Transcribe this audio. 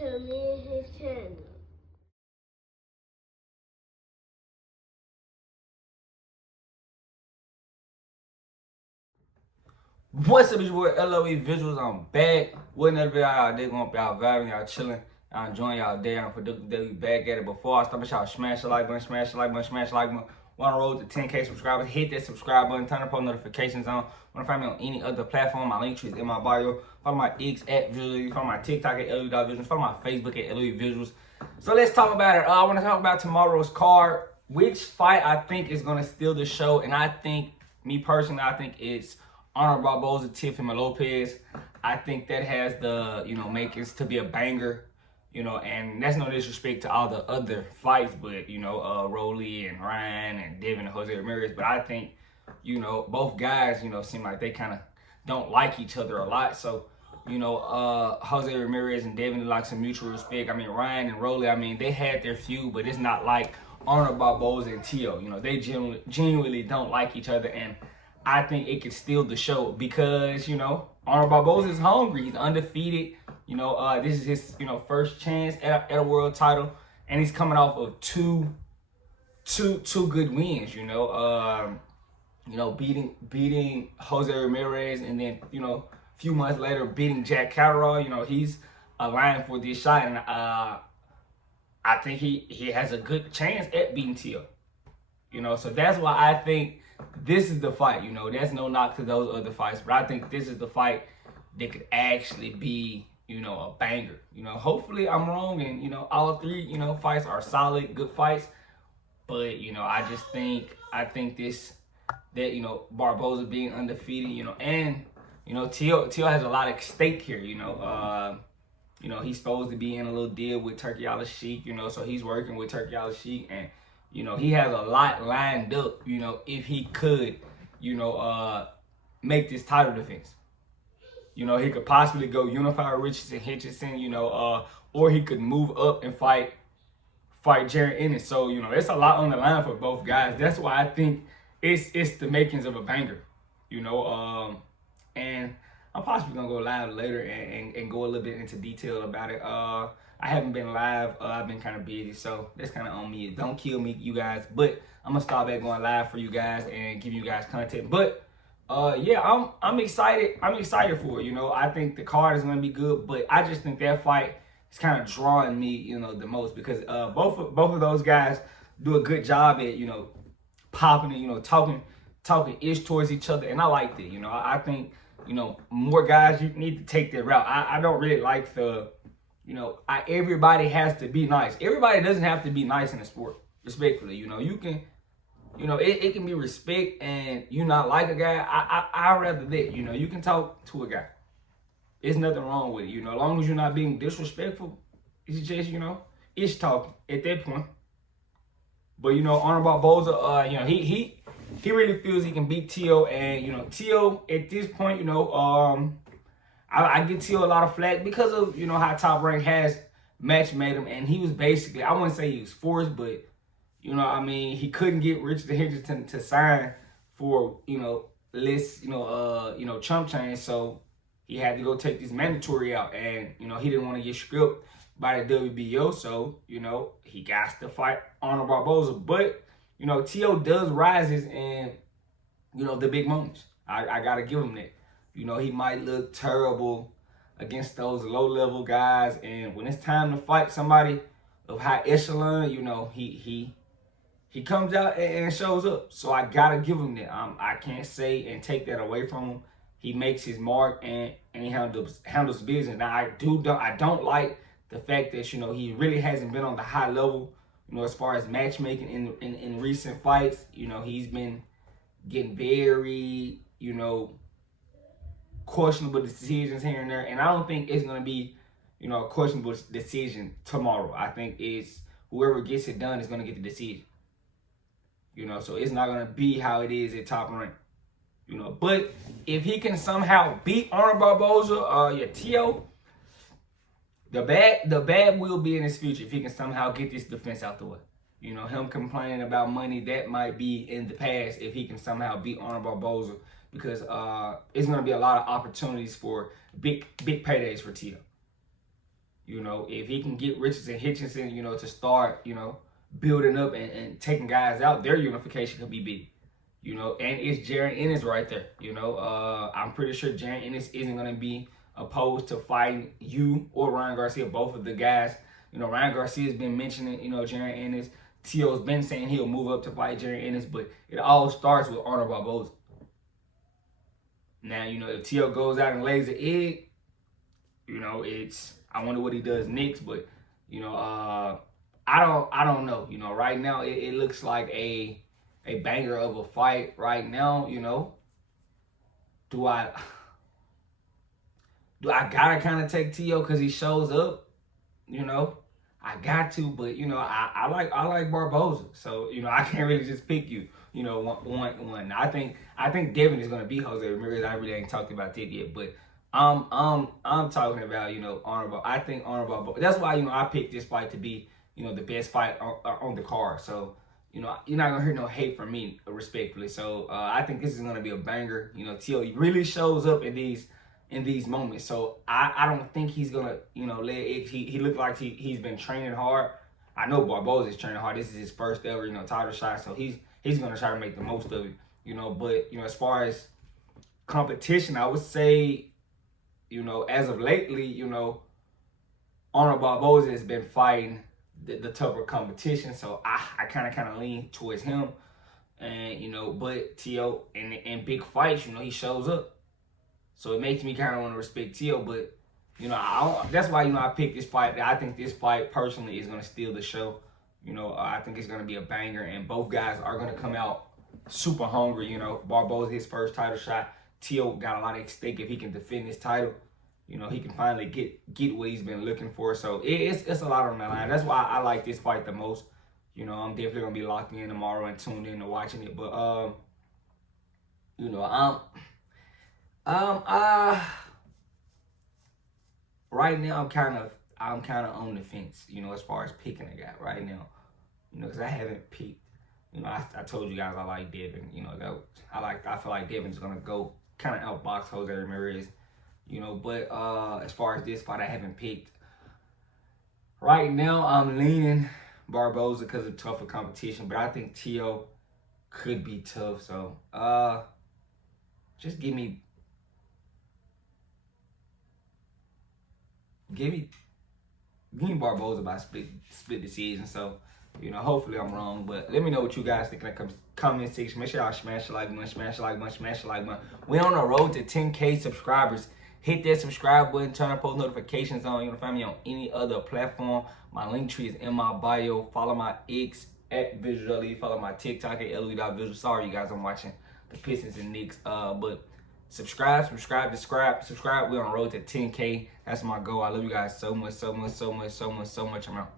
to me and his channel. What's up, it's your boy LOE Visuals. I'm back with another video. Y'all day going, y'all vibing, y'all chilling, y'all enjoying y'all day. I'm productive daily back at it. Before I start, y'all smash the like button, smash the like button, smash the like button. Want to roll to 10K subscribers? Hit that subscribe button, turn the post notifications on. Want to find me on any other platform? My link tree is in my bio. Follow my X at Visuals. Follow my TikTok at LOE.Visuals. Follow my Facebook at LOE Visuals. So let's talk about it. I want to talk about tomorrow's card. Which fight I think is going to steal the show, and I think, me personally, I think it's Arnold, Barboza, Teofimo, Lopez. I think that has the, makings to be a banger, and that's no disrespect to all the other fights, but, Rolly and Ryan and Devin and Jose Ramirez. But I think, both guys, seem like they kind of don't like each other a lot. So, Jose Ramirez and Devin like some mutual respect. I mean, Ryan and Rolly, I mean, they had their feud, but it's not like Arnold, Barboza, and Teo. They genuinely don't like each other, and I think it could steal the show because, Arnold Barboza is hungry. He's undefeated. This is his, first chance at a world title, and he's coming off of two good wins. Beating Jose Ramirez, and then a few months later beating Jack Catterall. He's aligned for this shot, and I think he has a good chance at beating Teo. So that's why I think this is the fight. There's no knock to those other fights, but I think this is the fight that could actually be, a banger. Hopefully I'm wrong, and all three, fights are solid, good fights. But I think that Barboza being undefeated, and Teo has a lot at stake here. He's supposed to be in a little deal with Turkey Al-Sheikh, so he's working with Turkey Al-Sheikh, and he has a lot lined up, if he could, make this title defense. He could possibly go unify Richardson, or he could move up and fight Jared Ennis. So, it's a lot on the line for both guys. That's why I think it's the makings of a banger, and I'm possibly going to go live later and go a little bit into detail about it. I haven't been live. I've been kind of busy, so that's kind of on me. Don't kill me, you guys. But I'm gonna start back going live for you guys and give you guys content. But yeah, I'm excited. I'm excited for it. I think the card is gonna be good, but I just think that fight is kind of drawing me, the most, because both of those guys do a good job at popping and talking ish towards each other, and I like that. I think more guys, you need to take that route. I don't really like the everybody has to be nice. Everybody doesn't have to be nice in the sport, respectfully. You can, it can be respect, and you not like a guy. I'd rather that. You can talk to a guy. There's nothing wrong with it. As long as you're not being disrespectful, it's just, it's talking at that point. But Arnold Barboza, he really feels he can beat Teo, and Teo at this point, I get Teo a lot of flack because of, how Top Rank has match made him. And he was basically, I wouldn't say he was forced, but, he couldn't get Richard Henderson to sign for, less, chump change. So he had to go take this mandatory out. And, he didn't want to get stripped by the WBO. So, he got to fight Arnold Barboza. But, Teo does rises in, the big moments. I got to give him that. He might look terrible against those low-level guys, and when it's time to fight somebody of high echelon, he comes out and shows up. So I gotta give him that. I can't say and take that away from him. He makes his mark, and he handles business. Now I don't like the fact that he really hasn't been on the high level, as far as matchmaking in recent fights. He's been getting very questionable decisions here and there, and I don't think it's gonna be, a questionable decision tomorrow. I think it's whoever gets it done is gonna get the decision. So it's not gonna be how it is at Top Rank. But if he can somehow beat Arnold Barboza, Teo, the bad will be in his future if he can somehow get this defense out the way. Him complaining about money, that might be in the past if he can somehow beat Arnold Barboza, because it's going to be a lot of opportunities for big paydays for Teo. You know, if he can get Richardson, Hitchinson, you know, to start, you know, building up and taking guys out, their unification could be big. You know, and it's Jaron Ennis right there. You know, I'm pretty sure Jaron Ennis isn't going to be opposed to fighting you or Ryan Garcia, both of the guys. You know, Ryan Garcia's been mentioning, you know, Jaron Ennis. Tio's been saying he'll move up to fight Jaron Ennis, but it all starts with Arnold Barboza. Now, you know, if Tio goes out and lays an egg, you know, I wonder what he does next, but, you know, I don't know. You know, right now it looks like a banger of a fight right now. You know, do I gotta kind of take Tio because he shows up? You know, I got to, but you know, I like Barboza, so you know I can't really just pick you. You know, one. I think Devin is gonna beat Jose Ramirez. I really ain't talked about that yet, but I'm talking about, you know, Arnold. I think Arnold Barboza. That's why, you know, I picked this fight to be, you know, the best fight on the card. So, you know, you're not gonna hear no hate from me, respectfully. So I think this is gonna be a banger. You know, Tio really shows up in these moments. So I don't think he's gonna, you know, let it. He looked like he's been training hard. I know Barboza is training hard. This is his first ever, you know, title shot. So he's gonna try to make the most of it. You know, but you know, as far as competition, I would say, you know, as of lately, you know, Arnold Barboza has been fighting the tougher competition, so I kind of lean towards him. And you know, but Tio in big fights, you know, he shows up, so it makes me kind of want to respect Tio. But you know, that's why, you know, I picked this fight. I think this fight personally is gonna steal the show. You know, I think it's gonna be a banger, and both guys are gonna come out super hungry. You know, Barboza his first title shot. Tio got a lot at stake if he can defend his title. You know, he can finally get what he's been looking for. So it's a lot on the line. That's why I like this fight the most. You know, I'm definitely gonna be locked in tomorrow and tuned in to watching it. But you know, right now I'm kind of on the fence. You know, as far as picking a guy right now. You know, because I haven't picked. You know, I told you guys I like Devin. You know, I feel like Devin's gonna go kind of outbox Jose Ramirez. You know, but as far as this fight, I haven't picked. Right now, I'm leaning Barboza because of tougher competition, but I think Tio could be tough. So, just give me Barboza by split decision. So, you know, hopefully I'm wrong, but let me know what you guys think in the comment section. Make sure y'all smash the like button, smash the like button, smash the like button. We're on the road to 10K subscribers. Hit that subscribe button, turn on post notifications on. You can find me on any other platform. My link tree is in my bio. Follow my X at Visually. Follow my TikTok at LE.Visual. Sorry, you guys, I'm watching the Pistons and Knicks. But subscribe. We're on the road to 10K. That's my goal. I love you guys so much. I'm out.